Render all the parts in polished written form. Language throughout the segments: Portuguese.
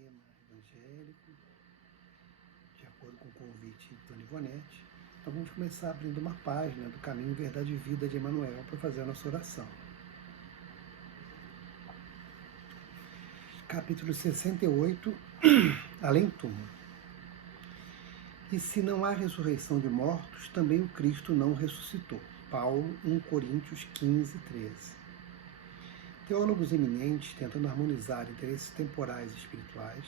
tema evangélico, de acordo com o convite de Tony Bonetti. Então vamos começar abrindo uma página do Caminho, Verdade e Vida de Emmanuel para fazer a nossa oração. Capítulo 68, Além túmulo. E se não há ressurreição de mortos, também o Cristo não ressuscitou. Paulo, 1 Coríntios 15, 13. Teólogos eminentes, tentando harmonizar interesses temporais e espirituais,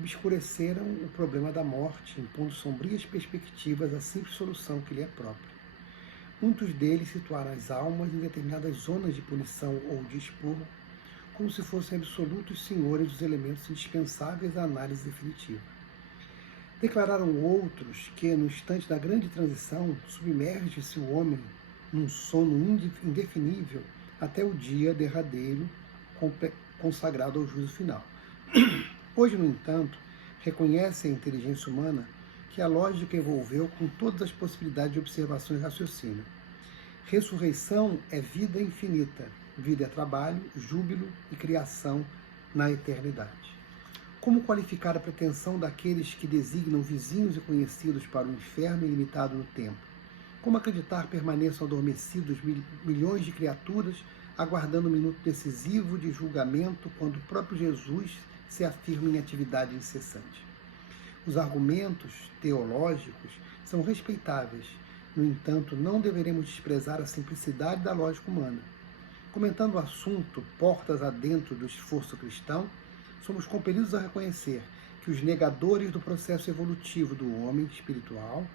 obscureceram o problema da morte, impondo sombrias perspectivas à simples solução que lhe é própria. Muitos deles situaram as almas em determinadas zonas de punição ou de expurgo, como se fossem absolutos senhores dos elementos indispensáveis à análise definitiva. Declararam outros que, no instante da grande transição, submerge-se o homem num sono indefinível até o dia derradeiro consagrado ao juízo final. Hoje, no entanto, reconhece a inteligência humana que a lógica evolveu com todas as possibilidades de observação e raciocínio. Ressurreição é vida infinita, vida é trabalho, júbilo e criação na eternidade. Como qualificar a pretensão daqueles que designam vizinhos e conhecidos para o inferno ilimitado no tempo? Como acreditar permaneçam adormecidos milhões de criaturas aguardando o minuto decisivo de julgamento quando o próprio Jesus se afirma em atividade incessante? Os argumentos teológicos são respeitáveis, no entanto, não deveremos desprezar a simplicidade da lógica humana. Comentando o assunto portas adentro do esforço cristão, somos compelidos a reconhecer que os negadores do processo evolutivo do homem espiritual,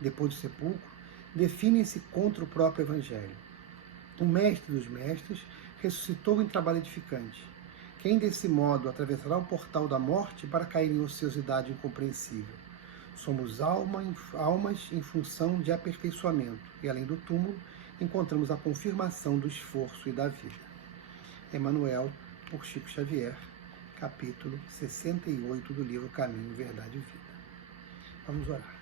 depois do sepulcro, definem-se contra o próprio Evangelho. O mestre dos mestres ressuscitou em trabalho edificante. Quem desse modo atravessará o portal da morte para cair em ociosidade incompreensível? Somos almas em função de aperfeiçoamento, e além do túmulo, encontramos a confirmação do esforço e da vida. Emmanuel, por Chico Xavier, capítulo 68 do livro Caminho, Verdade e Vida. Vamos orar.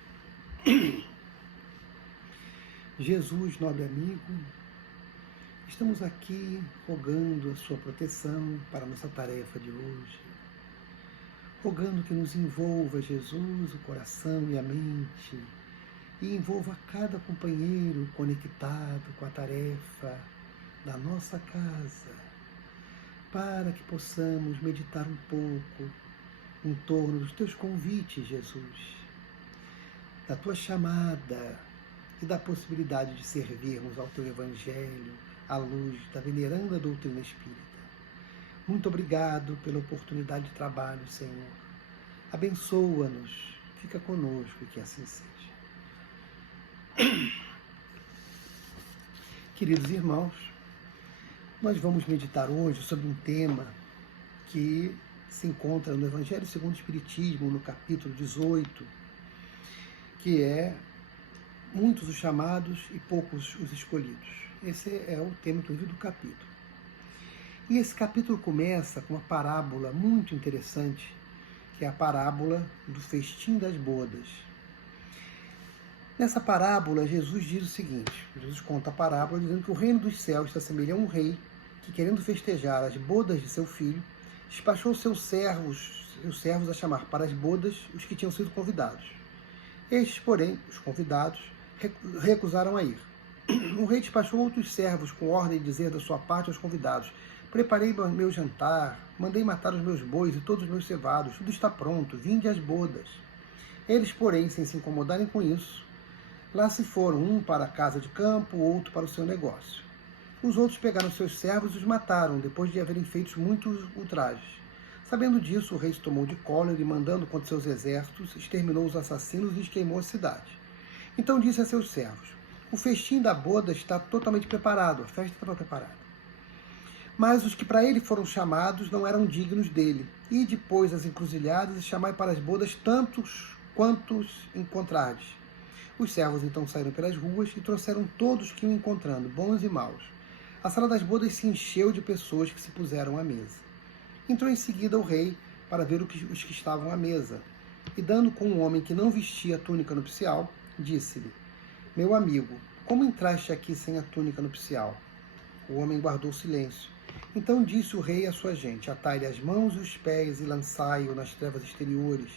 Jesus, nobre amigo, estamos aqui rogando a sua proteção para a nossa tarefa de hoje, rogando que nos envolva, Jesus, o coração e a mente, e envolva cada companheiro conectado com a tarefa da nossa casa, para que possamos meditar um pouco em torno dos teus convites, Jesus, da tua chamada e da possibilidade de servirmos ao teu Evangelho à luz da veneranda doutrina espírita. Muito obrigado pela oportunidade de trabalho, Senhor. Abençoa-nos, fica conosco e que assim seja. Queridos irmãos, nós vamos meditar hoje sobre um tema que se encontra no Evangelho segundo o Espiritismo, no capítulo 18, que é muitos os chamados e poucos os escolhidos. Esse é o tema, inclusive, do capítulo. E esse capítulo começa com uma parábola muito interessante, que é a parábola do festim das bodas. Nessa parábola, Jesus diz o seguinte, Jesus conta a parábola dizendo que o reino dos céus se assemelha a um rei que, querendo festejar as bodas de seu filho, despachou seus servos a chamar para as bodas os que tinham sido convidados. Estes, porém, os convidados, recusaram a ir. O rei despachou outros servos com ordem de dizer da sua parte aos convidados: preparei meu jantar, mandei matar os meus bois e todos os meus cevados, tudo está pronto, vinde às bodas. Eles, porém, sem se incomodarem com isso, lá se foram, um para a casa de campo, outro para o seu negócio. Os outros pegaram seus servos e os mataram, depois de haverem feito muitos ultrajes. Sabendo disso, o rei se tomou de cólera e, mandando contra seus exércitos, exterminou os assassinos e queimou a cidade. Então disse a seus servos: o festim da boda está totalmente preparado, a festa estava preparada. Mas os que para ele foram chamados não eram dignos dele. E depois as encruzilhadas e chamai para as bodas tantos quantos encontrardes. Os servos então saíram pelas ruas e trouxeram todos que iam encontrando, bons e maus. A sala das bodas se encheu de pessoas que se puseram à mesa. Entrou em seguida o rei para ver os que estavam à mesa, e dando com um homem que não vestia a túnica nupcial, disse-lhe: meu amigo, como entraste aqui sem a túnica nupcial? O homem guardou silêncio, Então disse o rei à sua gente: atai-lhe as mãos e os pés e lançai-o nas trevas exteriores,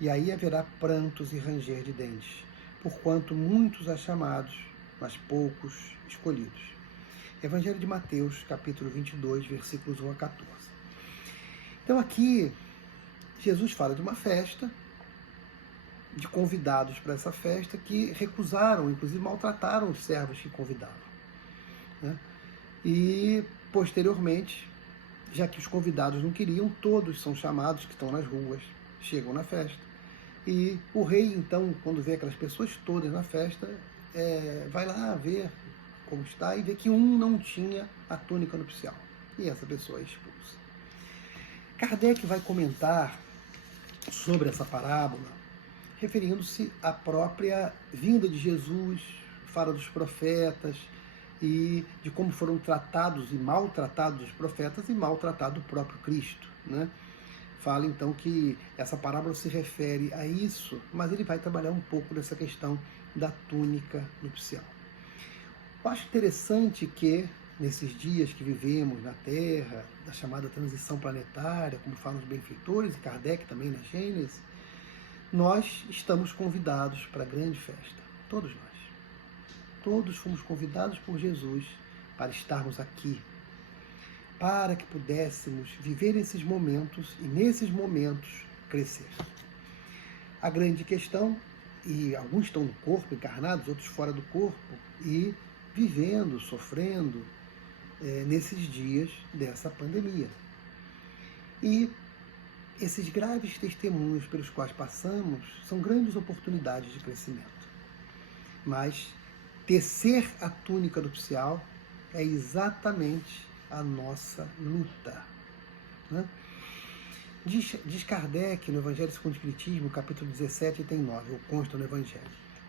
e aí haverá prantos e ranger de dentes, porquanto muitos há chamados, mas poucos escolhidos. Evangelho de Mateus, capítulo 22, versículos 1 a 14. Então aqui, Jesus fala de uma festa, de convidados para essa festa que recusaram, inclusive maltrataram os servos que convidavam, né? E, posteriormente, já que os convidados não queriam, todos são chamados, que estão nas ruas, chegam na festa. E o rei, então, quando vê aquelas pessoas todas na festa, vai lá ver como está e vê que um não tinha a túnica nupcial. E essa pessoa é expulsa. Kardec vai comentar sobre essa parábola, referindo-se à própria vinda de Jesus, fala dos profetas e de como foram tratados e maltratados os profetas e maltratado o próprio Cristo, né? Fala então que essa parábola se refere a isso, mas ele vai trabalhar um pouco dessa questão da túnica nupcial. Eu acho interessante que nesses dias que vivemos na Terra, da chamada transição planetária, como falam os benfeitores, e Kardec também na Gênesis, nós estamos convidados para a grande festa, todos nós. Todos fomos convidados por Jesus para estarmos aqui, para que pudéssemos viver esses momentos e nesses momentos crescer. A grande questão, e alguns estão no corpo, encarnados, outros fora do corpo, e vivendo, sofrendo nesses dias dessa pandemia. E esses graves testemunhos pelos quais passamos são grandes oportunidades de crescimento. Mas tecer a túnica nupcial é exatamente a nossa luta, né? Diz Kardec no Evangelho segundo o Espiritismo, capítulo 17, item 9, ou consta no Evangelho: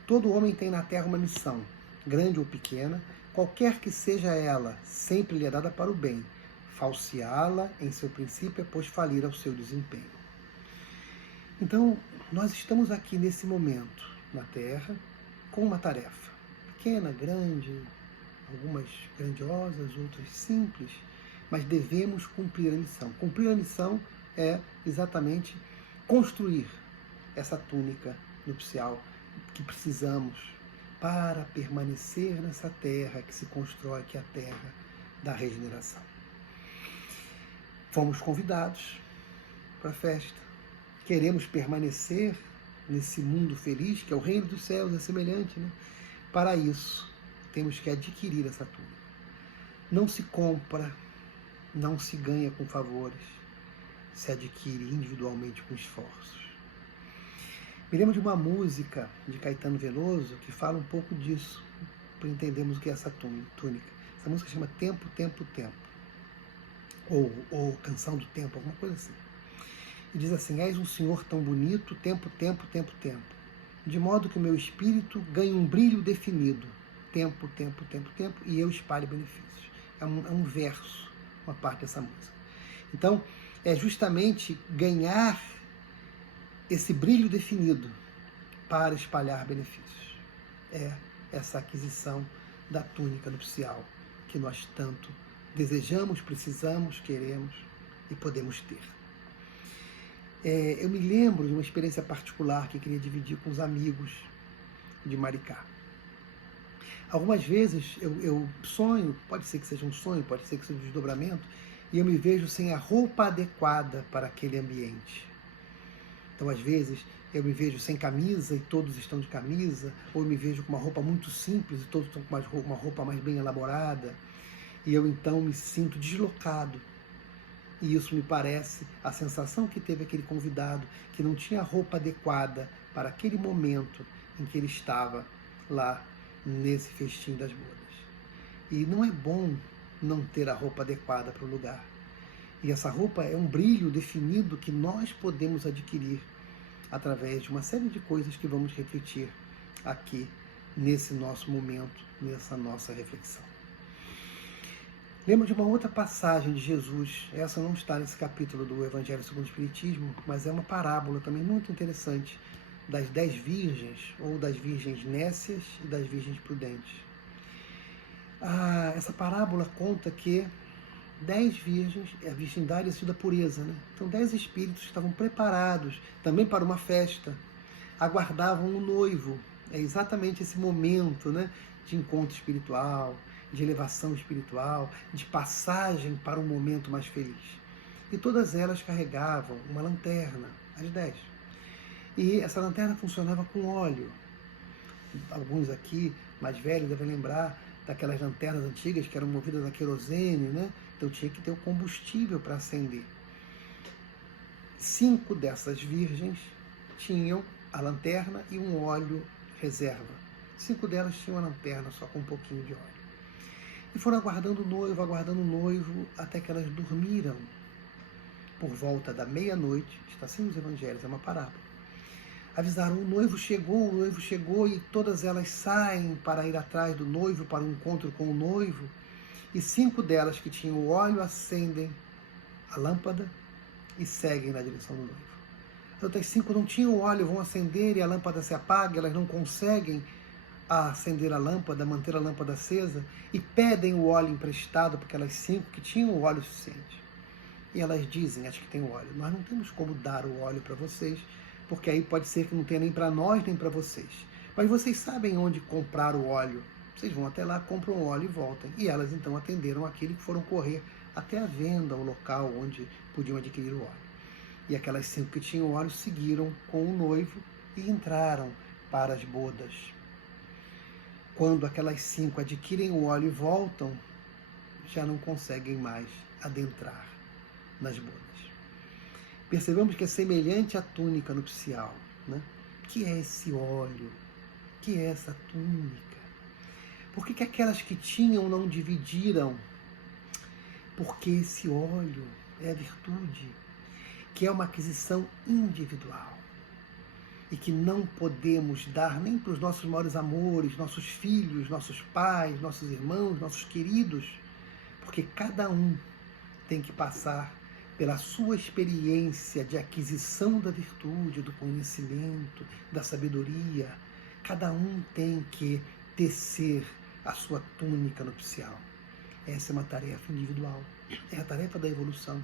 todo homem tem na Terra uma missão, grande ou pequena, qualquer que seja ela, sempre lhe é dada para o bem. Falseá-la em seu princípio é pois falir ao seu desempenho. Então, nós estamos aqui nesse momento na Terra com uma tarefa pequena, grande, algumas grandiosas, outras simples, mas devemos cumprir a missão. Cumprir a missão é exatamente construir essa túnica nupcial que precisamos para permanecer nessa terra que se constrói, que é a terra da regeneração. Fomos convidados para a festa. Queremos permanecer nesse mundo feliz, que é o reino dos céus, é semelhante, né? Para isso, temos que adquirir essa túnica. Não se compra, não se ganha com favores, se adquire individualmente com esforços. Me lembro de uma música de Caetano Veloso que fala um pouco disso, para entendermos o que é essa túnica. Essa música chama Tempo, Tempo, Tempo. Ou Canção do Tempo, alguma coisa assim. E diz assim: és um senhor tão bonito, tempo, tempo, tempo, tempo, de modo que o meu espírito ganha um brilho definido, tempo, tempo, tempo, tempo, e eu espalho benefícios. É um verso, uma parte dessa música. Então, é justamente ganhar esse brilho definido para espalhar benefícios. É essa aquisição da túnica nupcial que nós tanto desejamos, precisamos, queremos e podemos ter. Eu me lembro de uma experiência particular que eu queria dividir com os amigos de Maricá. Algumas vezes eu sonho, pode ser que seja um sonho, pode ser que seja um desdobramento, e eu me vejo sem a roupa adequada para aquele ambiente. Então, às vezes, eu me vejo sem camisa e todos estão de camisa, ou eu me vejo com uma roupa muito simples e todos estão com uma roupa mais bem elaborada, e eu então me sinto deslocado. E isso me parece a sensação que teve aquele convidado que não tinha a roupa adequada para aquele momento em que ele estava lá nesse festim das bodas. E não é bom não ter a roupa adequada para o lugar. E essa roupa é um brilho definido que nós podemos adquirir através de uma série de coisas que vamos refletir aqui nesse nosso momento, nessa nossa reflexão. Lembro de uma outra passagem de Jesus, essa não está nesse capítulo do Evangelho segundo o Espiritismo, mas é uma parábola também muito interessante, das 10 virgens, ou das virgens nécias e das virgens prudentes. Essa parábola conta que 10 virgens, a virgindade é sido a pureza, né? Então 10 espíritos que estavam preparados também para uma festa, aguardavam o noivo. É exatamente esse momento, né, de encontro espiritual, de elevação espiritual, de passagem para um momento mais feliz. E todas elas carregavam uma lanterna, as 10. E essa lanterna funcionava com óleo. Alguns aqui, mais velhos, devem lembrar daquelas lanternas antigas que eram movidas a querosene, né? Então tinha que ter o combustível para acender. 5 dessas virgens tinham a lanterna e um óleo reserva. 5 delas tinham a lanterna só com um pouquinho de óleo. E foram aguardando o noivo, até que elas dormiram. Por volta da meia-noite, está assim nos evangelhos, é uma parábola. Avisaram, o noivo chegou, e todas elas saem para ir atrás do noivo, para o encontro com o noivo, e 5 delas que tinham o óleo acendem a lâmpada e seguem na direção do noivo. As outras 5 não tinham óleo, vão acender e a lâmpada se apaga, elas não conseguem acender a lâmpada, manter a lâmpada acesa, e pedem o óleo emprestado, porque elas 5 que tinham o óleo suficiente. E elas dizem, acho que tem o óleo, nós não temos como dar o óleo para vocês, porque aí pode ser que não tenha nem para nós, nem para vocês. Mas vocês sabem onde comprar o óleo. Vocês vão até lá, compram o óleo e voltam. E elas então atenderam aquele que foram correr até a venda, o local onde podiam adquirir o óleo. E aquelas 5 que tinham óleo seguiram com o noivo e entraram para as bodas. Quando aquelas 5 adquirem o óleo e voltam, já não conseguem mais adentrar nas bodas. Percebemos que é semelhante à túnica nupcial, né? Que é esse óleo? Que é essa túnica? Por que aquelas que tinham não dividiram? Porque esse óleo é a virtude, que é uma aquisição individual e que não podemos dar nem para os nossos maiores amores, nossos filhos, nossos pais, nossos irmãos, nossos queridos, porque cada um tem que passar pela sua experiência de aquisição da virtude, do conhecimento, da sabedoria. Cada um tem que tecer a sua túnica nupcial. Essa é uma tarefa individual, é a tarefa da evolução.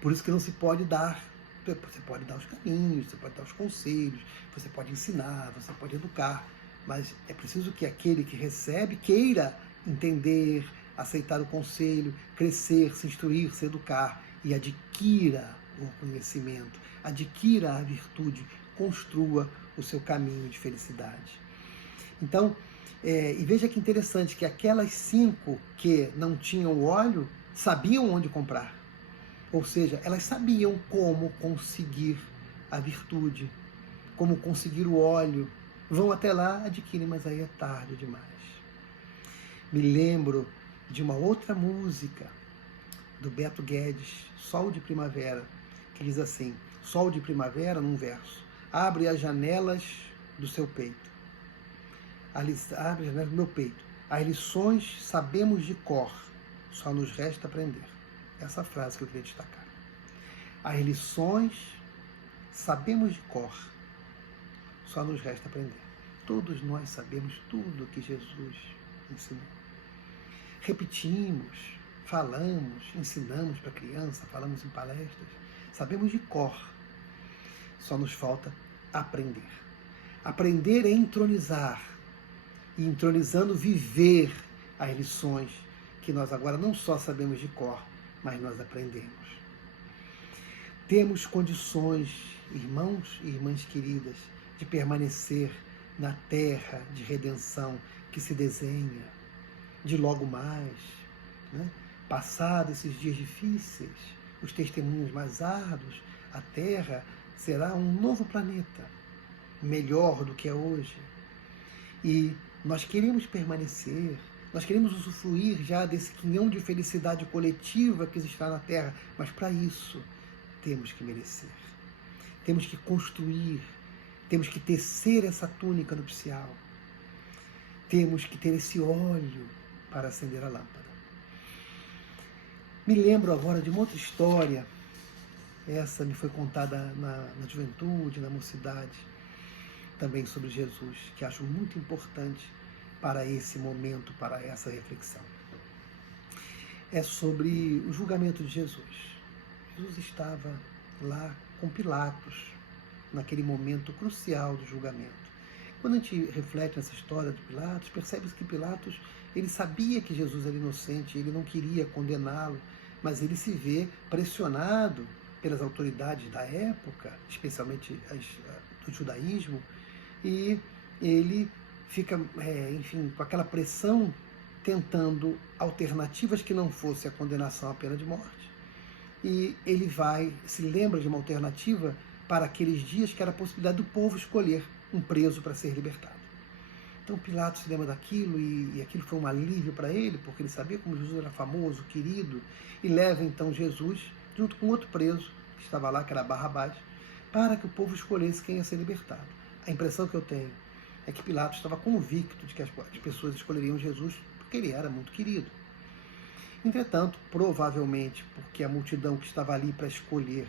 Por isso que não se pode dar, você pode dar os caminhos, você pode dar os conselhos, você pode ensinar, você pode educar, mas é preciso que aquele que recebe queira entender, aceitar o conselho, crescer, se instruir, se educar e adquira o conhecimento, adquira a virtude, construa o seu caminho de felicidade. Então, e veja que interessante que aquelas 5 que não tinham óleo sabiam onde comprar. Ou seja, elas sabiam como conseguir a virtude, como conseguir o óleo. Vão até lá, adquirem, mas aí é tarde demais. Me lembro de uma outra música do Beto Guedes, Sol de Primavera, que diz assim, Sol de Primavera, num verso, abre as janelas do seu peito. Abre as janelas do meu peito. As lições sabemos de cor, só nos resta aprender. Essa frase que eu queria destacar. As lições sabemos de cor, só nos resta aprender. Todos nós sabemos tudo o que Jesus ensinou. Repetimos, falamos, ensinamos para criança, falamos em palestras, sabemos de cor, só nos falta aprender. Aprender é entronizar, e entronizando viver as lições que nós agora não só sabemos de cor, mas nós aprendemos. Temos condições, irmãos e irmãs queridas, de permanecer na terra de redenção que se desenha, de logo mais, né? Passados esses dias difíceis, os testemunhos mais árduos, a Terra será um novo planeta, melhor do que é hoje. E nós queremos permanecer, nós queremos usufruir já desse quinhão de felicidade coletiva que está na Terra, mas para isso temos que merecer, temos que construir, temos que tecer essa túnica nupcial, temos que ter esse óleo para acender a lâmpada. Me lembro agora de uma outra história, essa me foi contada na juventude, na mocidade, também sobre Jesus, que acho muito importante para esse momento, para essa reflexão. é sobre o julgamento de Jesus. Jesus estava lá com Pilatos, naquele momento crucial do julgamento. Quando a gente reflete nessa história de Pilatos, percebe-se que Pilatos, ele sabia que Jesus era inocente, ele não queria condená-lo, mas ele se vê pressionado pelas autoridades da época, especialmente do judaísmo, e ele fica, enfim, com aquela pressão, tentando alternativas que não fosse a condenação à pena de morte. E ele se lembra de uma alternativa para aqueles dias, que era a possibilidade do povo escolher um preso para ser libertado. Então Pilatos se lembra daquilo, e aquilo foi um alívio para ele, porque ele sabia como Jesus era famoso, querido, e leva então Jesus, junto com outro preso que estava lá, que era Barrabás, para que o povo escolhesse quem ia ser libertado. A impressão que eu tenho é que Pilatos estava convicto de que as pessoas escolheriam Jesus porque ele era muito querido. Entretanto, provavelmente porque a multidão que estava ali para escolher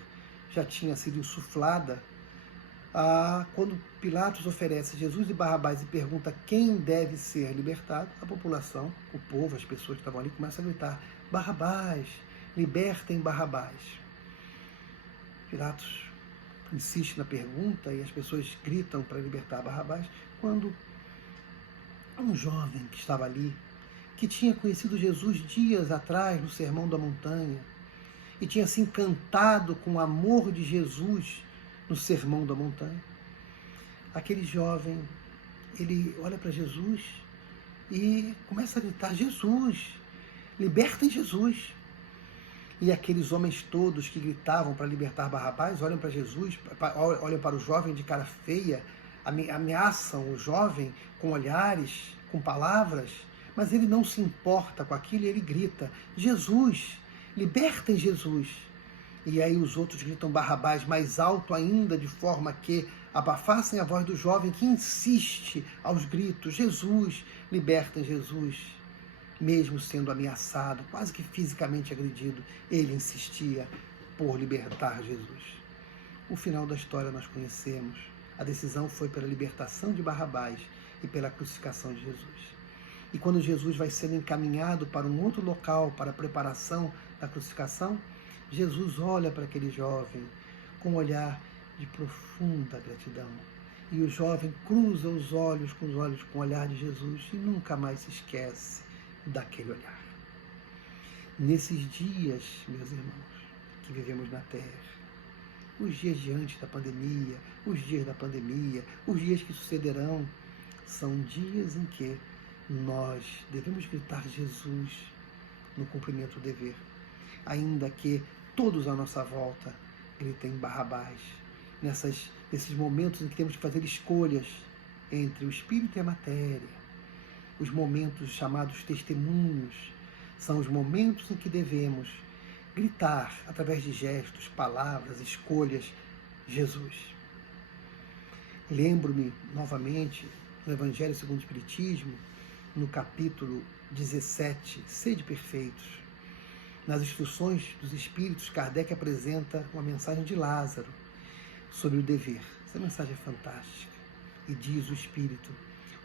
já tinha sido insuflada, quando Pilatos oferece Jesus e Barrabás e pergunta quem deve ser libertado, a população, o povo, as pessoas que estavam ali, começam a gritar: Barrabás, libertem Barrabás. Pilatos insiste na pergunta e as pessoas gritam para libertar Barrabás, quando um jovem que estava ali, que tinha conhecido Jesus dias atrás no Sermão da Montanha e tinha se encantado com o amor de Jesus no Sermão da Montanha, aquele jovem, ele olha para Jesus e começa a gritar: Jesus, libertem Jesus. E aqueles homens todos que gritavam para libertar Barrabás olham para Jesus, olham para o jovem de cara feia, ameaçam o jovem com olhares, com palavras, mas ele não se importa com aquilo e ele grita: Jesus, libertem Jesus. E aí os outros gritam Barrabás mais alto ainda, de forma que abafassem a voz do jovem, que insiste aos gritos: Jesus, libertem Jesus. Mesmo sendo ameaçado, quase que fisicamente agredido, ele insistia por libertar Jesus. O final da história nós conhecemos. A decisão foi pela libertação de Barrabás e pela crucificação de Jesus. E quando Jesus vai sendo encaminhado para um outro local, para a preparação da crucificação, Jesus olha para aquele jovem com um olhar de profunda gratidão. E o jovem cruza os olhos com o olhar de Jesus e nunca mais se esquece daquele olhar. Nesses dias, meus irmãos, que vivemos na Terra, os dias diante da pandemia, os dias da pandemia, os dias que sucederão, são dias em que nós devemos gritar Jesus no cumprimento do dever, ainda que todos à nossa volta gritem Barrabás, nesses momentos em que temos que fazer escolhas entre o espírito e a matéria. Os momentos chamados testemunhos são os momentos em que devemos gritar, através de gestos, palavras, escolhas, Jesus. Lembro-me novamente no Evangelho segundo o Espiritismo, no capítulo 17, Sede Perfeitos. Nas instruções dos Espíritos, Kardec apresenta uma mensagem de Lázaro sobre o dever. Essa mensagem é fantástica. E diz o Espírito: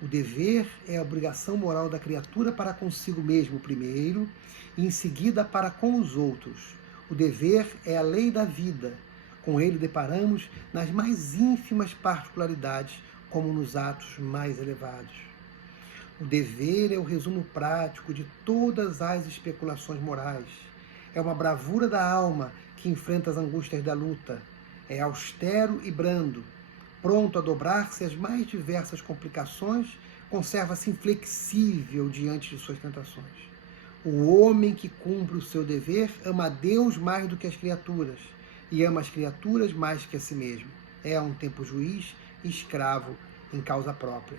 o dever é a obrigação moral da criatura para consigo mesmo primeiro, e em seguida para com os outros. O dever é a lei da vida. Com ele deparamos nas mais ínfimas particularidades, como nos atos mais elevados. O dever é o resumo prático de todas as especulações morais. É uma bravura da alma que enfrenta as angústias da luta. É austero e brando. Pronto a dobrar-se às mais diversas complicações, conserva-se inflexível diante de suas tentações. O homem que cumpre o seu dever ama a Deus mais do que as criaturas, e ama as criaturas mais que a si mesmo. É a um tempo juiz e escravo em causa própria.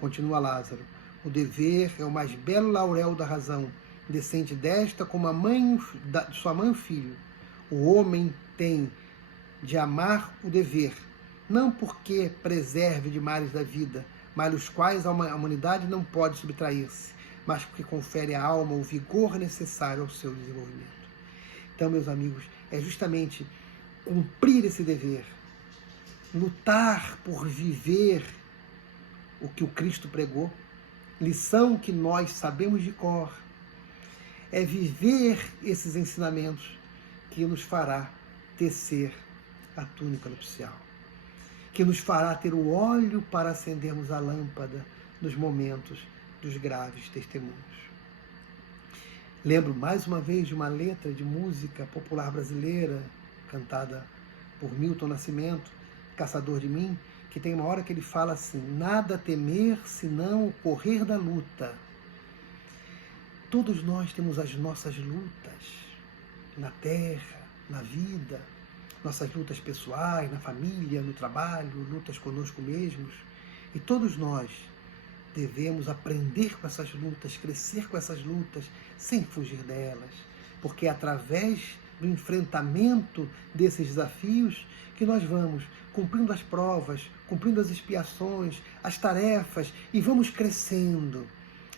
Continua Lázaro: o dever é o mais belo laurel da razão, descende desta como a mãe, sua mãe e o filho. O homem tem de amar o dever, não porque preserve de males da vida, mas os quais a humanidade não pode subtrair-se, mas porque confere à alma o vigor necessário ao seu desenvolvimento. Então, meus amigos, é justamente cumprir esse dever, lutar por viver o que o Cristo pregou, lição que nós sabemos de cor, é viver esses ensinamentos que nos fará tecer a túnica nupcial, que nos fará ter o óleo para acendermos a lâmpada nos momentos dos graves testemunhos. Lembro mais uma vez de uma letra de música popular brasileira, cantada por Milton Nascimento, Caçador de Mim, que tem uma hora que ele fala assim: nada a temer senão o correr da luta. Todos nós temos as nossas lutas na terra, na vida, nossas lutas pessoais, na família, no trabalho, lutas conosco mesmos. E todos nós devemos aprender com essas lutas, crescer com essas lutas, sem fugir delas, porque é através do enfrentamento desses desafios que nós vamos cumprindo as provas, cumprindo as expiações, as tarefas, e vamos crescendo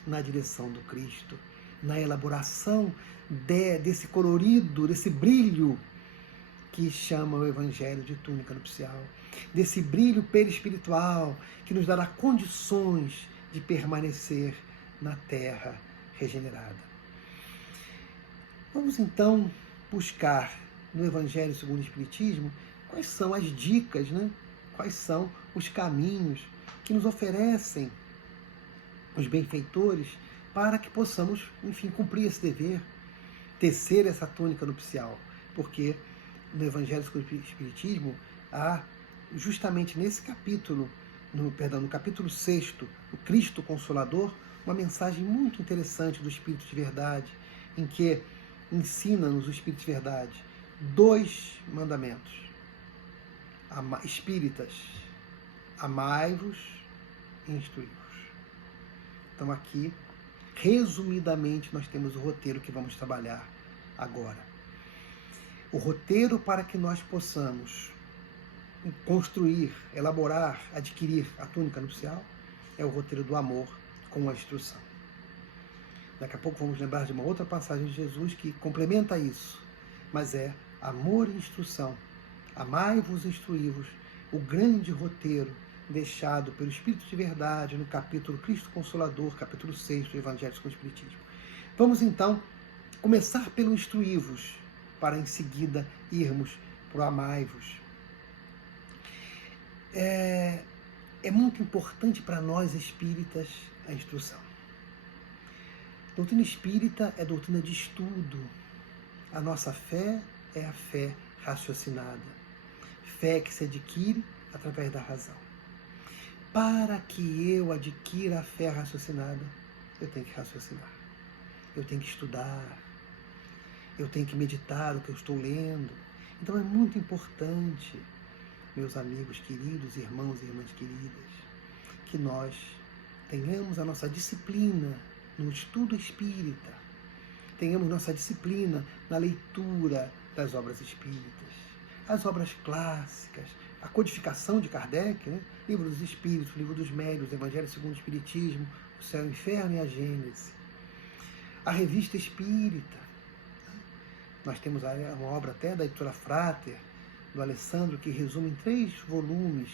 na direção do Cristo, na elaboração desse colorido, desse brilho que chama o Evangelho de túnica nupcial, desse brilho perispiritual que nos dará condições de permanecer na terra regenerada. Vamos então buscar no Evangelho segundo o Espiritismo quais são as dicas, quais são os caminhos que nos oferecem os benfeitores para que possamos, enfim, cumprir esse dever, tecer essa túnica nupcial, porque no Evangelho segundo o Espiritismo há, justamente nesse capítulo, no capítulo 6º, o Cristo Consolador, uma mensagem muito interessante do Espírito de Verdade, em que ensina-nos o Espírito de Verdade 2 mandamentos. Espíritas, amai-vos e instruí-vos. Então aqui, resumidamente, nós temos o roteiro que vamos trabalhar agora. O roteiro para que nós possamos construir, elaborar, adquirir a túnica nupcial é o roteiro do amor com a instrução. Daqui a pouco vamos lembrar de uma outra passagem de Jesus que complementa isso, mas é amor e instrução. Amai-vos e instruí-vos, o grande roteiro deixado pelo Espírito de Verdade no capítulo Cristo Consolador, capítulo 6 do Evangelho segundo o Espiritismo. Vamos então começar pelo instruí-vos, para em seguida irmos para o amai-vos. É muito importante para nós espíritas a instrução. Doutrina espírita é doutrina de estudo. A nossa fé é a fé raciocinada. Fé que se adquire através da razão. Para que eu adquira a fé raciocinada, eu tenho que raciocinar. Eu tenho que estudar. Eu tenho que meditar o que eu estou lendo. Então é muito importante, meus amigos queridos, irmãos e irmãs queridas, que nós tenhamos a nossa disciplina no estudo espírita, tenhamos nossa disciplina na leitura das obras espíritas, as obras clássicas, a codificação de Kardec, Livro dos Espíritos, Livro dos Médiuns, Evangelho segundo o Espiritismo, O Céu, o Inferno e a Gênese, a Revista Espírita. Nós temos uma obra até da editora Frater, do Alessandro, que resume em 3 volumes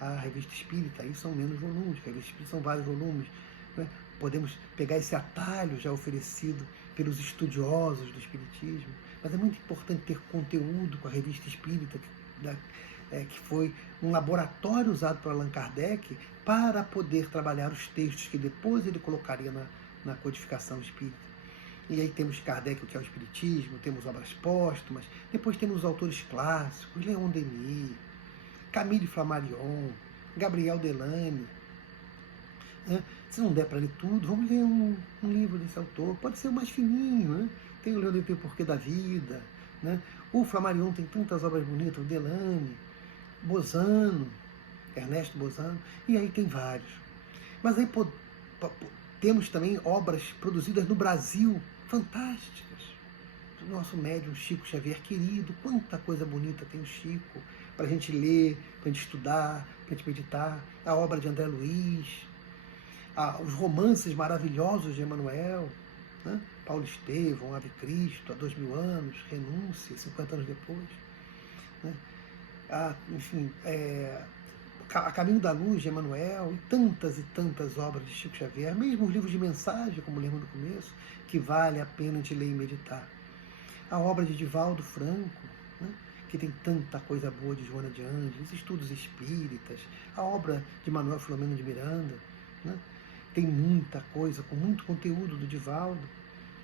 a Revista Espírita. Aí são menos volumes, porque a Revista Espírita são vários volumes. Podemos pegar esse atalho já oferecido pelos estudiosos do Espiritismo, mas é muito importante ter conteúdo com a Revista Espírita, que foi um laboratório usado por Allan Kardec para poder trabalhar os textos que depois ele colocaria na codificação espírita. E aí temos Kardec, o que é o Espiritismo, temos obras póstumas, depois temos os autores clássicos, Leon Denis, Camille Flammarion, Gabriel Delany. Se não der para ler tudo, vamos ler um livro desse autor, pode ser o mais fininho, Tem o Leon Denis, Porquê da Vida, O Flammarion tem tantas obras bonitas, o Delany, Bozano, Ernesto Bozano, e aí tem vários. Mas aí temos também obras produzidas no Brasil, fantásticas, do nosso médium Chico Xavier querido. Quanta coisa bonita tem o Chico para a gente ler, para a gente estudar, para a gente meditar. A obra de André Luiz, os romances maravilhosos de Emmanuel, Paulo Estevão, Ave Cristo, há 2000 anos, Renúncia, 50 anos depois. Enfim, A Caminho da Luz, de Emmanuel, e tantas obras de Chico Xavier, mesmo os livros de mensagem, como lemos no começo, que vale a pena de ler e meditar. A obra de Divaldo Franco, né, que tem tanta coisa boa, de Joana de Ângeles, Estudos Espíritas, a obra de Manuel Filomeno de Miranda, né, tem muita coisa, com muito conteúdo do Divaldo.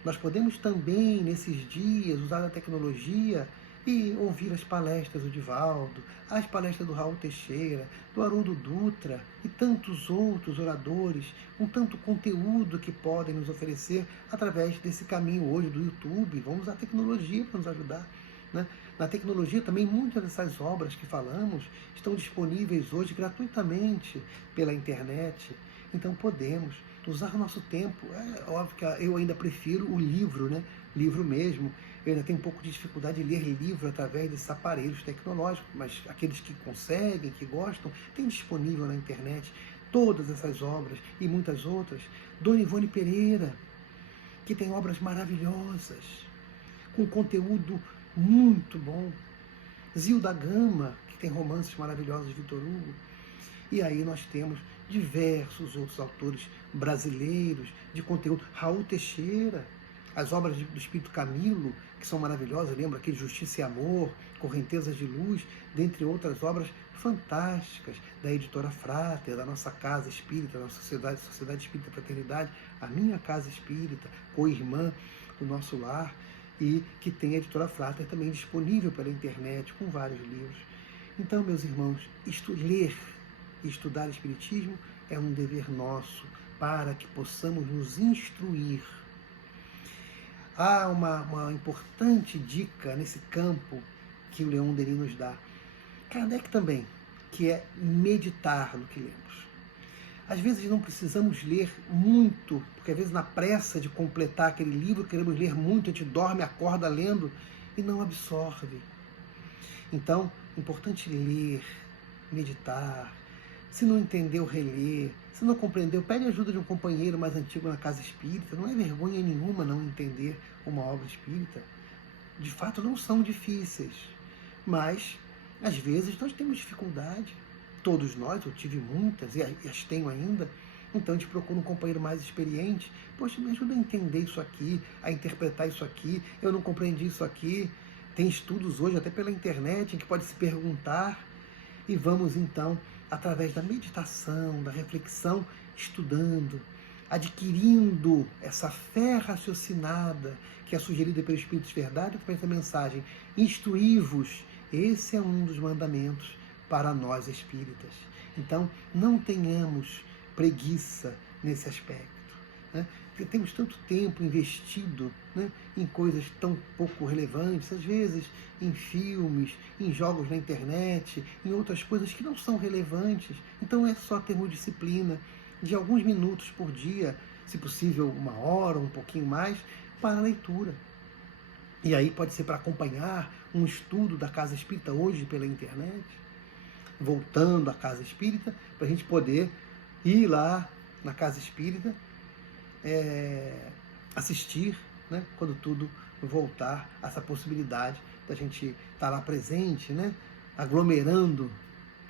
Nós podemos também, nesses dias, usar a tecnologia e ouvir as palestras do Divaldo, as palestras do Raul Teixeira, do Haroldo Dutra e tantos outros oradores, com tanto conteúdo que podem nos oferecer através desse caminho hoje do YouTube. Vamos usar a tecnologia para nos ajudar, né? Na tecnologia também muitas dessas obras que falamos estão disponíveis hoje gratuitamente pela internet. Então podemos usar o nosso tempo. É óbvio que eu ainda prefiro o livro, né? Livro mesmo. Eu ainda tenho um pouco de dificuldade de ler livro através desses aparelhos tecnológicos, mas aqueles que conseguem, que gostam, tem disponível na internet todas essas obras e muitas outras. Dona Ivone Pereira, que tem obras maravilhosas, com conteúdo muito bom. Zilda Gama, que tem romances maravilhosos de Victor Hugo. E aí nós temos diversos outros autores brasileiros de conteúdo. Raul Teixeira, as obras do Espírito Camilo, que são maravilhosas, lembra aqui Justiça e Amor, Correntezas de Luz, dentre outras obras fantásticas da editora Frater, da nossa Casa Espírita, da Sociedade Espírita Fraternidade, a minha Casa Espírita, co-irmã do nosso lar, e que tem a editora Frater também disponível pela internet, com vários livros. Então, meus irmãos, ler e estudar Espiritismo é um dever nosso, para que possamos nos instruir. Há uma importante dica nesse campo que o Leon Denis nos dá. Kardec também, que é meditar no que lemos. Às vezes não precisamos ler muito, porque às vezes na pressa de completar aquele livro, queremos ler muito, a gente dorme, acorda lendo e não absorve. Então, é importante ler, meditar. Se não entendeu, reler. Se não compreendeu, pede ajuda de um companheiro mais antigo na casa espírita. Não é vergonha nenhuma não entender uma obra espírita. De fato, não são difíceis. Mas, às vezes, nós temos dificuldade. Todos nós, eu tive muitas, e as tenho ainda. Então, a gente procura um companheiro mais experiente. Poxa, me ajuda a entender isso aqui, a interpretar isso aqui. Eu não compreendi isso aqui. Tem estudos hoje, até pela internet, em que pode se perguntar. E vamos, então, através da meditação, da reflexão, estudando, adquirindo essa fé raciocinada que é sugerida pelo Espírito de Verdade, com essa mensagem: instruí-vos. Esse é um dos mandamentos para nós espíritas. Então, não tenhamos preguiça nesse aspecto, né? Porque temos tanto tempo investido, né, em coisas tão pouco relevantes, às vezes em filmes, em jogos na internet, em outras coisas que não são relevantes. Então é só termos disciplina de alguns minutos por dia, se possível 1 hora, um pouquinho mais, para a leitura. E aí pode ser para acompanhar um estudo da Casa Espírita hoje pela internet, voltando à Casa Espírita, para a gente poder ir lá na Casa Espírita, assistir, né, quando tudo voltar, essa possibilidade da gente estar lá presente, né, aglomerando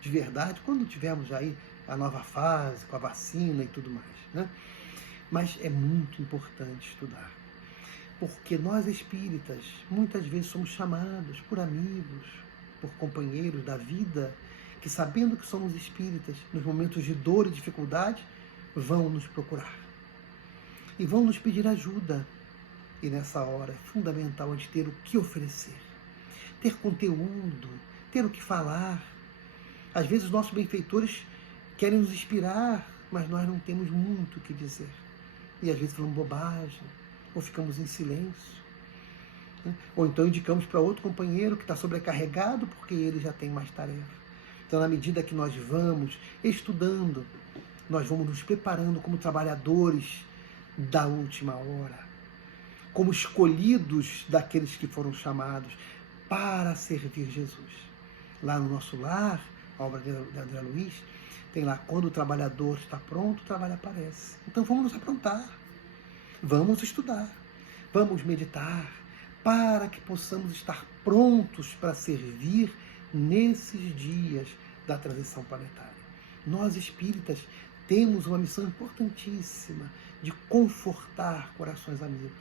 de verdade, quando tivermos aí a nova fase, com a vacina e tudo mais, né? Mas é muito importante estudar, porque nós espíritas, muitas vezes somos chamados por amigos, por companheiros da vida, que sabendo que somos espíritas, nos momentos de dor e dificuldade, vão nos procurar. E vão nos pedir ajuda. E nessa hora é fundamental a gente ter o que oferecer, ter conteúdo, ter o que falar. Às vezes os nossos benfeitores querem nos inspirar, mas nós não temos muito o que dizer. E às vezes falamos bobagem, ou ficamos em silêncio, né? Ou então indicamos para outro companheiro que está sobrecarregado porque ele já tem mais tarefa. Então, na medida que nós vamos estudando, nós vamos nos preparando como trabalhadores da última hora, como escolhidos daqueles que foram chamados para servir Jesus. Lá no nosso lar, a obra de André Luiz, tem lá: quando o trabalhador está pronto, o trabalho aparece. Então vamos nos aprontar, vamos estudar, vamos meditar, para que possamos estar prontos para servir nesses dias da transição planetária. Nós espíritas temos uma missão importantíssima de confortar corações amigos.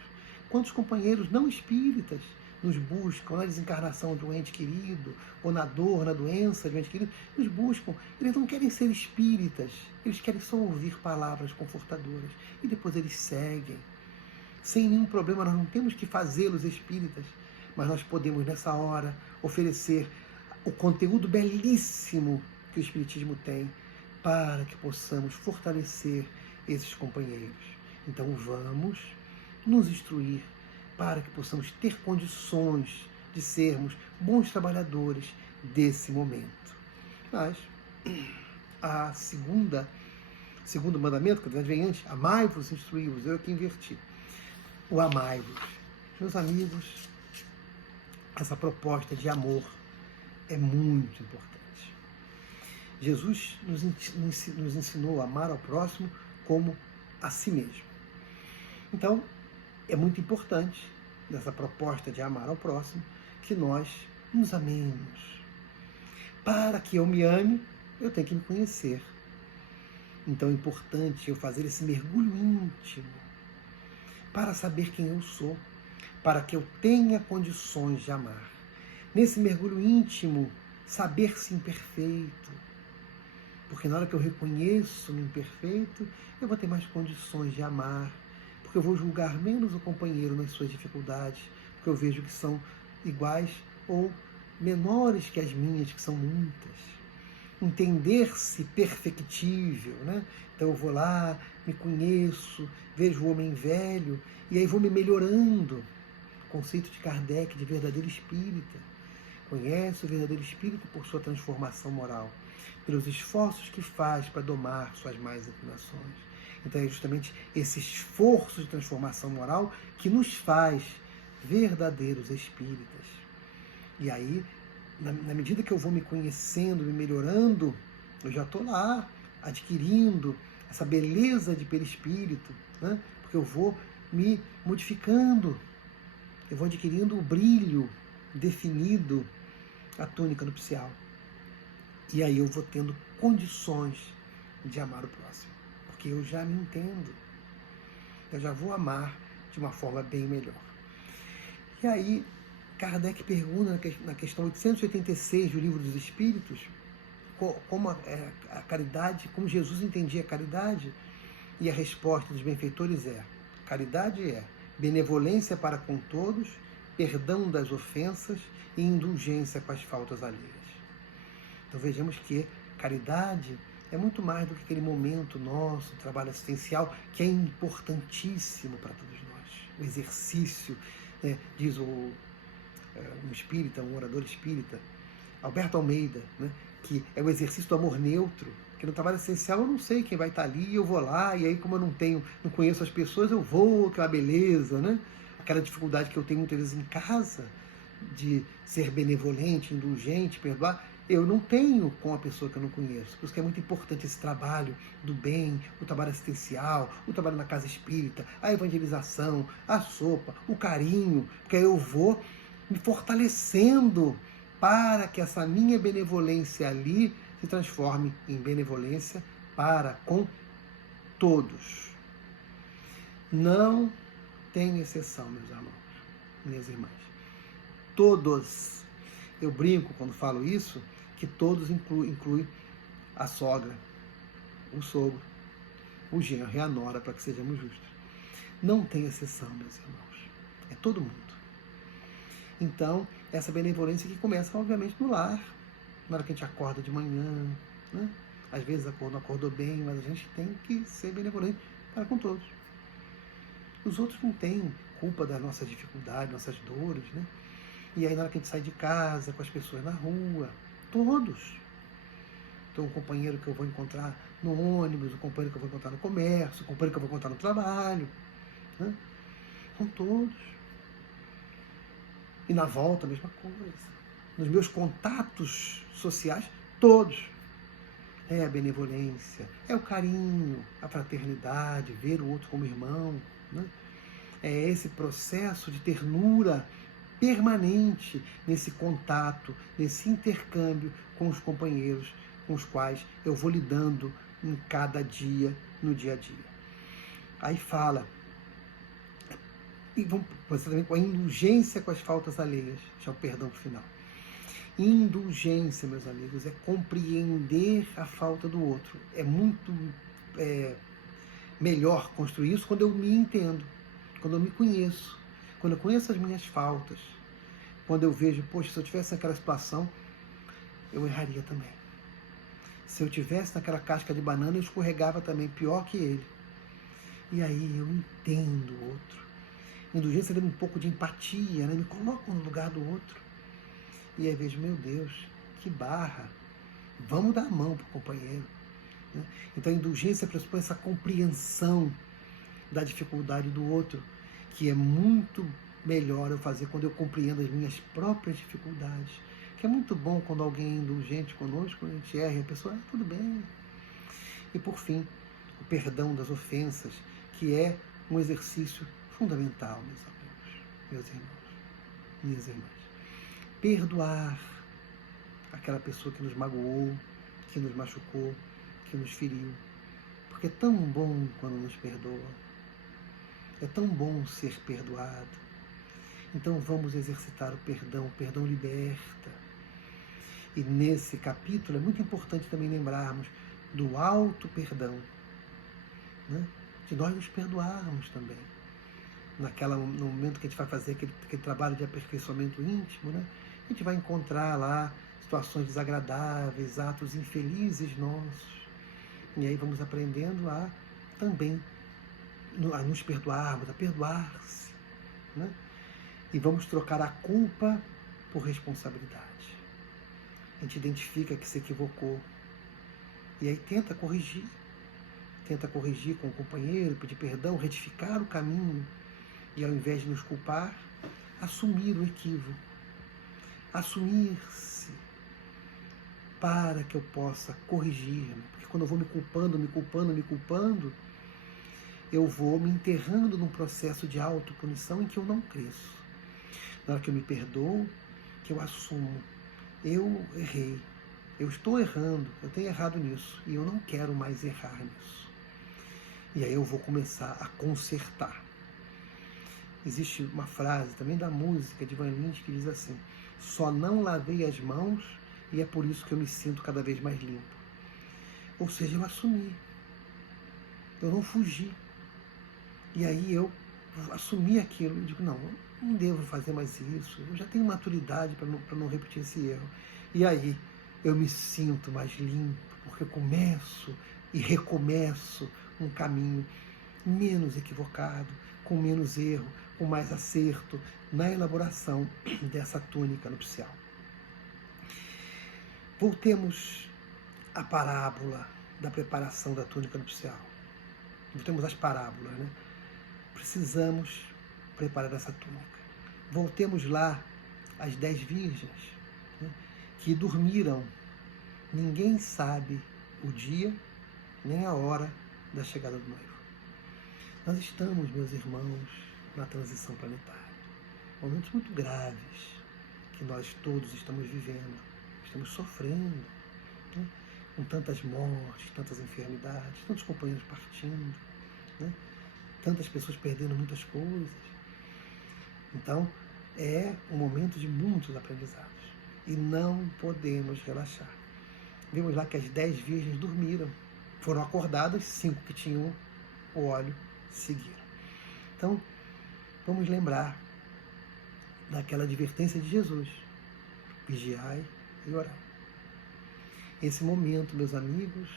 Quantos companheiros não espíritas nos buscam na desencarnação de um ente querido, ou na dor, na doença de um ente querido, nos buscam. Eles não querem ser espíritas, eles querem só ouvir palavras confortadoras. E depois eles seguem. Sem nenhum problema, nós não temos que fazê-los espíritas, mas nós podemos, nessa hora, oferecer o conteúdo belíssimo que o Espiritismo tem, para que possamos fortalecer esses companheiros. Então vamos nos instruir para que possamos ter condições de sermos bons trabalhadores desse momento. Mas a segundo mandamento, que vem antes, amai-vos, instruí-vos, eu aqui inverti. O amai-vos. Meus amigos, essa proposta de amor é muito importante. Jesus nos ensinou a amar ao próximo como a si mesmo. Então, é muito importante, nessa proposta de amar ao próximo, que nós nos amemos. Para que eu me ame, eu tenho que me conhecer. Então é importante eu fazer esse mergulho íntimo, para saber quem eu sou, para que eu tenha condições de amar. Nesse mergulho íntimo, saber-se imperfeito. Porque na hora que eu reconheço-me imperfeito, eu vou ter mais condições de amar, porque eu vou julgar menos o companheiro nas suas dificuldades, porque eu vejo que são iguais ou menores que as minhas, que são muitas. Entender-se perfectível, né? Então eu vou lá, me conheço, vejo o homem velho, e aí vou me melhorando. O conceito de Kardec de verdadeiro espírita. Conhece o verdadeiro espírito por sua transformação moral, pelos esforços que faz para domar suas más inclinações. Então é justamente esse esforço de transformação moral que nos faz verdadeiros espíritas. E aí, na medida que eu vou me conhecendo, me melhorando, eu já estou lá adquirindo essa beleza de perispírito, né? Porque eu vou me modificando, eu vou adquirindo o brilho definido, a tônica nupcial. E aí eu vou tendo condições de amar o próximo, porque eu já me entendo, eu já vou amar de uma forma bem melhor. E aí Kardec pergunta na questão 886 do Livro dos Espíritos, como a caridade, como Jesus entendia a caridade, e a resposta dos benfeitores é: caridade é benevolência para com todos, perdão das ofensas e indulgência com as faltas alheias. Então vejamos que caridade é muito mais do que aquele momento nosso, trabalho assistencial, que é importantíssimo para todos nós. O exercício, né, diz um espírita, um orador espírita, Alberto Almeida, né, que é o exercício do amor neutro, que no trabalho essencial eu não sei quem vai estar ali, eu vou lá, e aí como eu não conheço as pessoas, eu vou, aquela beleza, né? Aquela dificuldade que eu tenho muitas vezes em casa, de ser benevolente, indulgente, perdoar, eu não tenho com a pessoa que eu não conheço. Por isso que é muito importante esse trabalho do bem, o trabalho assistencial, o trabalho na casa espírita, a evangelização, a sopa, o carinho, porque aí eu vou me fortalecendo para que essa minha benevolência ali se transforme em benevolência para com todos. Não tem exceção, meus irmãos, minhas irmãs. Todos. Eu brinco quando falo isso, que todos inclui a sogra, o sogro, o genro e a nora, para que sejamos justos. Não tem exceção, meus irmãos. É todo mundo. Então, essa benevolência que começa, obviamente, no lar, na hora que a gente acorda de manhã, né? Às vezes não acordou bem, mas a gente tem que ser benevolente para com todos. Os outros não têm culpa das nossas dificuldades, nossas dores, né? E aí na hora que a gente sai de casa, com as pessoas na rua, todos. Então o companheiro que eu vou encontrar no ônibus, o companheiro que eu vou encontrar no comércio, o companheiro que eu vou encontrar no trabalho, né? São todos. E na volta a mesma coisa. Nos meus contatos sociais, todos. É a benevolência, é o carinho, a fraternidade, ver o outro como irmão, né? É esse processo de ternura permanente nesse contato, nesse intercâmbio com os companheiros com os quais eu vou lidando em cada dia, no dia a dia. Aí fala, e vamos começar também com a indulgência com as faltas alheias, já o perdão final. Indulgência, meus amigos, é compreender a falta do outro. É muito melhor construir isso quando eu me entendo, quando eu me conheço, quando eu conheço as minhas faltas, quando eu vejo, poxa, se eu tivesse naquela situação, eu erraria também. Se eu tivesse naquela casca de banana, eu escorregava também, pior que ele. E aí eu entendo o outro. Indulgência dá um pouco de empatia, né? Me coloco no lugar do outro. E aí vejo, meu Deus, que barra. Vamos dar a mão para o companheiro. Né? Então a indulgência pressupõe essa compreensão da dificuldade do outro, que é muito melhor eu fazer quando eu compreendo as minhas próprias dificuldades. Que é muito bom quando alguém é indulgente conosco, quando a gente erra, e a pessoa, tudo bem. E por fim, o perdão das ofensas, que é um exercício fundamental, meus amigos, meus irmãos, minhas irmãs. Perdoar aquela pessoa que nos magoou, que nos machucou, que nos feriu. Porque é tão bom quando nos perdoa. É tão bom ser perdoado. Então vamos exercitar o perdão liberta. E nesse capítulo é muito importante também lembrarmos do auto-perdão, né? De nós nos perdoarmos também. No momento que a gente vai fazer aquele trabalho de aperfeiçoamento íntimo, né? A gente vai encontrar lá situações desagradáveis, atos infelizes nossos. E aí vamos aprendendo a também a nos perdoarmos, a perdoar-se, né? E vamos trocar a culpa por responsabilidade. A gente identifica que se equivocou e aí tenta corrigir com o companheiro, pedir perdão, retificar o caminho e ao invés de nos culpar, assumir o equívoco, assumir-se para que eu possa corrigir, porque quando eu vou me culpando, eu vou me enterrando num processo de autopunição em que eu não cresço. Na hora que eu me perdoo, que eu assumo, eu errei, eu estou errando, eu tenho errado nisso, e eu não quero mais errar nisso. E aí eu vou começar a consertar. Existe uma frase também da música de Van Lins que diz assim: só não lavei as mãos e é por isso que eu me sinto cada vez mais limpo. Ou seja, eu assumi, eu não fugi. E aí eu assumi aquilo e digo, não devo fazer mais isso, eu já tenho maturidade para não repetir esse erro. E aí eu me sinto mais limpo, porque eu começo e recomeço um caminho menos equivocado, com menos erro, com mais acerto na elaboração dessa túnica nupcial. Voltemos à parábola da preparação da túnica nupcial. Voltemos às parábolas, né? Precisamos preparar essa túnica. Voltemos lá às 10 virgens, né, que dormiram. Ninguém sabe o dia nem a hora da chegada do noivo. Nós estamos, meus irmãos, na transição planetária. Momentos muito graves que nós todos estamos vivendo, estamos sofrendo, né, com tantas mortes, tantas enfermidades, tantos companheiros partindo, né, tantas pessoas perdendo muitas coisas. Então, é um momento de muitos aprendizados. E não podemos relaxar. Vimos lá que as 10 virgens dormiram. Foram acordadas, 5 que tinham o óleo seguiram. Então, vamos lembrar daquela advertência de Jesus. Vigiai e orai. Esse momento, meus amigos,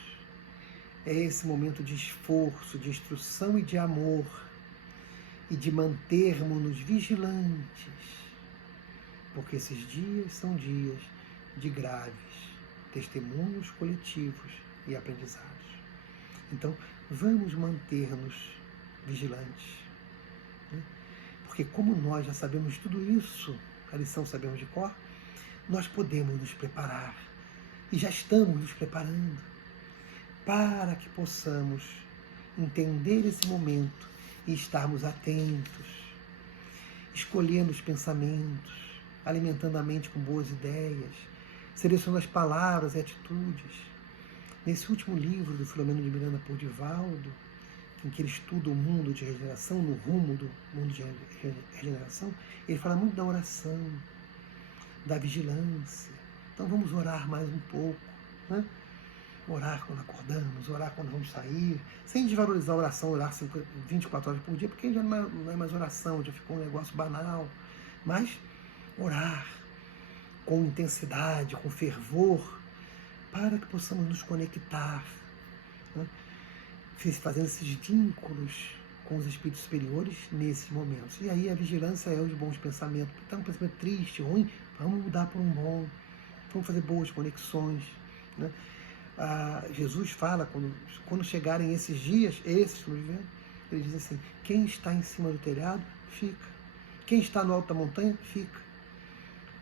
é esse momento de esforço, de instrução e de amor, e de mantermos-nos vigilantes, porque esses dias são dias de graves testemunhos coletivos e aprendizados. Então, vamos manter-nos vigilantes, né? Porque como nós já sabemos tudo isso, a lição sabemos de cor, nós podemos nos preparar, e já estamos nos preparando, para que possamos entender esse momento e estarmos atentos, escolhendo os pensamentos, alimentando a mente com boas ideias, selecionando as palavras e atitudes, Nesse último livro do Filomeno de Miranda por Divaldo, em que ele estuda o mundo de regeneração, no rumo do mundo de regeneração, ele fala muito da oração, da vigilância. Então vamos orar mais um pouco, né? Orar quando acordamos, orar quando vamos sair, sem desvalorizar a oração, orar 24 horas por dia, porque já não é mais oração, já ficou um negócio banal. Mas orar com intensidade, com fervor, para que possamos nos conectar, né? Fazendo esses vínculos com os espíritos superiores nesses momentos. E aí a vigilância é os bons pensamentos. Então, um pensamento triste, ruim, vamos mudar para um bom, vamos fazer boas conexões, né? Jesus fala, quando chegarem esses dias, ele diz assim: quem está em cima do telhado, fica. Quem está no alto da montanha, fica.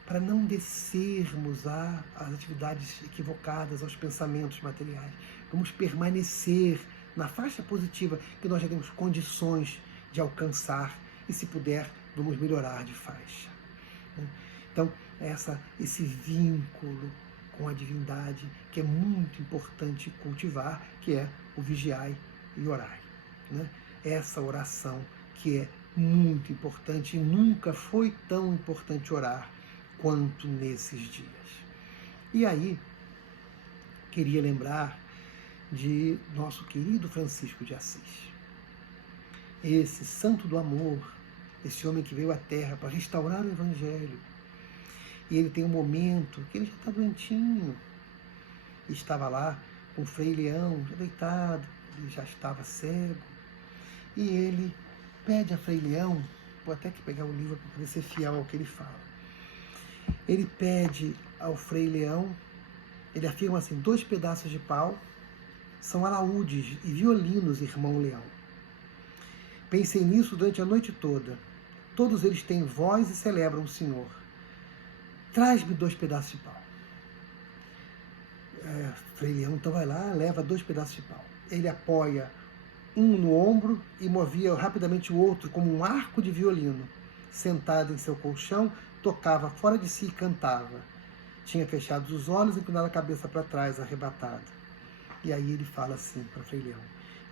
Para não descermos às atividades equivocadas, aos pensamentos materiais. Vamos permanecer na faixa positiva que nós já temos condições de alcançar, e se puder, vamos melhorar de faixa. Então, esse vínculo com a divindade, que é muito importante cultivar, que é o vigiai e orai, né? Essa oração que é muito importante, e nunca foi tão importante orar quanto nesses dias. E aí, queria lembrar de nosso querido Francisco de Assis, esse santo do amor, esse homem que veio à Terra para restaurar o Evangelho. E ele tem um momento que ele já está doentinho, estava lá com o Frei Leão, já deitado, ele já estava cego, e ele pede a Frei Leão, vou até que pegar o livro para poder ser fiel ao que ele fala. Ele pede ao Frei Leão, ele afirma assim: 2 pedaços de pau são alaúdes e violinos, irmão Leão. Pensei nisso durante a noite toda. Todos eles têm voz e celebram o Senhor. Traz-me 2 pedaços de pau. Frei Leão então vai lá, leva 2 pedaços de pau. Ele apoia um no ombro e movia rapidamente o outro como um arco de violino. Sentado em seu colchão, tocava fora de si e cantava. Tinha fechado os olhos e inclinado a cabeça para trás, arrebatado. E aí ele fala assim para Frei Leão: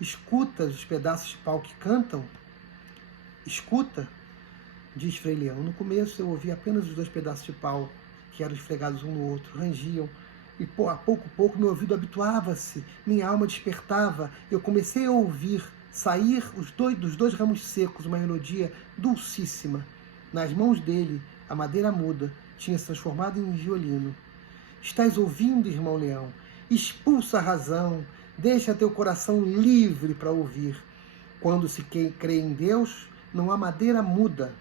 escutas os pedaços de pau que cantam? Escuta, diz Frei Leão. No começo eu ouvi apenas os 2 pedaços de pau que eram esfregados um no outro, rangiam, e a pouco meu ouvido habituava-se, minha alma despertava, eu comecei a ouvir sair dos 2 ramos secos uma melodia dulcíssima. Nas mãos dele, a madeira muda tinha se transformado em violino. Estás ouvindo, irmão Leão? Expulsa a razão, deixa teu coração livre para ouvir. Quando se crê em Deus, não há madeira muda,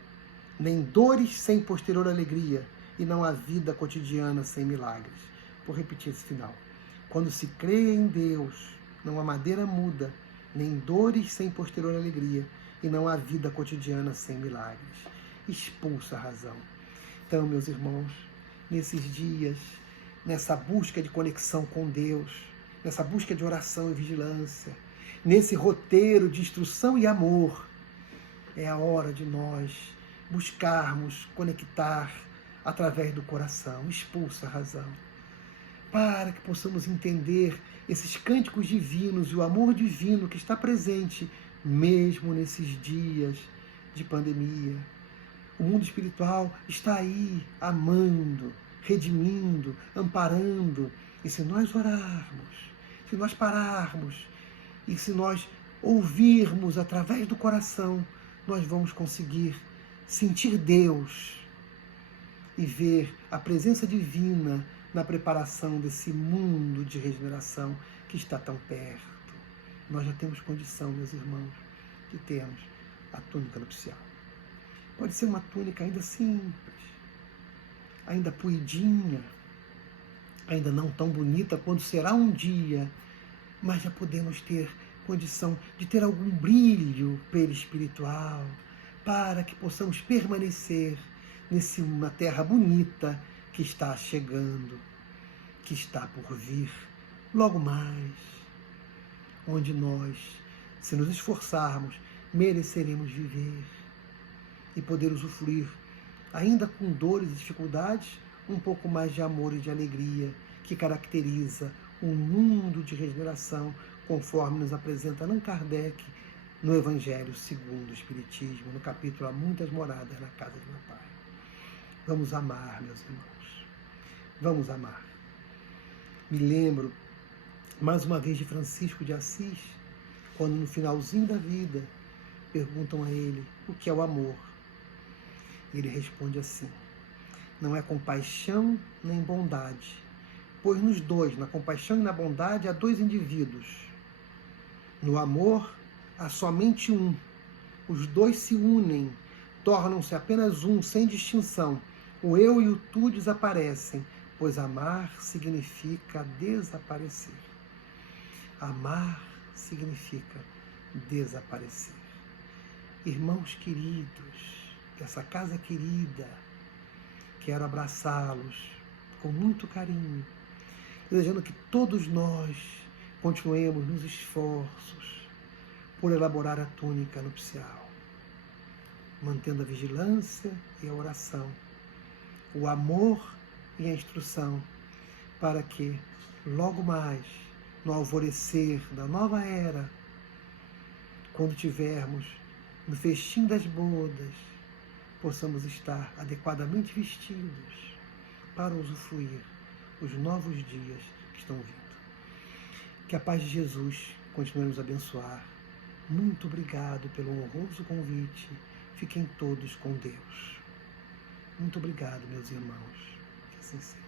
nem dores sem posterior alegria, e não há vida cotidiana sem milagres. Vou repetir esse final. Quando se crê em Deus, não há madeira muda, nem dores sem posterior alegria, e não há vida cotidiana sem milagres. Expulsa a razão. Então, meus irmãos, nesses dias, nessa busca de conexão com Deus, nessa busca de oração e vigilância, nesse roteiro de instrução e amor, é a hora de nós buscarmos conectar através do coração. Expulsa a razão, para que possamos entender esses cânticos divinos e o amor divino que está presente mesmo nesses dias de pandemia. O mundo espiritual está aí, amando, redimindo, amparando. E se nós orarmos, se nós pararmos, e se nós ouvirmos através do coração, nós vamos conseguir sentir Deus e ver a presença divina na preparação desse mundo de regeneração que está tão perto. Nós já temos condição, meus irmãos, de termos a túnica nupcial. Pode ser uma túnica ainda simples, ainda puidinha, ainda não tão bonita quanto será um dia, mas já podemos ter condição de ter algum brilho perispiritual, para que possamos permanecer numa terra bonita que está chegando, que está por vir logo mais, onde nós, se nos esforçarmos, mereceremos viver e poder usufruir, ainda com dores e dificuldades, um pouco mais de amor e de alegria que caracteriza um mundo de regeneração, conforme nos apresenta Allan Kardec no Evangelho segundo o Espiritismo, no capítulo Há Muitas Moradas na Casa de Meu Pai. Vamos amar, meus irmãos. Vamos amar. Me lembro, mais uma vez, de Francisco de Assis, quando no finalzinho da vida perguntam a ele o que é o amor. Ele responde assim: não é compaixão nem bondade, pois nos dois, na compaixão e na bondade, há dois indivíduos. No amor, há somente um. Os dois se unem, tornam-se apenas um, sem distinção. O eu e o tu desaparecem, pois amar significa desaparecer. Amar significa desaparecer. Irmãos queridos, dessa casa querida, quero abraçá-los com muito carinho, desejando que todos nós continuemos nos esforços por elaborar a túnica nupcial, mantendo a vigilância e a oração, o amor e a instrução, para que logo mais, no alvorecer da nova era, quando tivermos no festim das bodas, possamos estar adequadamente vestidos para usufruir os novos dias que estão vindo. Que a paz de Jesus continue a nos abençoar. Muito obrigado pelo honroso convite. Fiquem todos com Deus. Muito obrigado, meus irmãos. Que assim seja.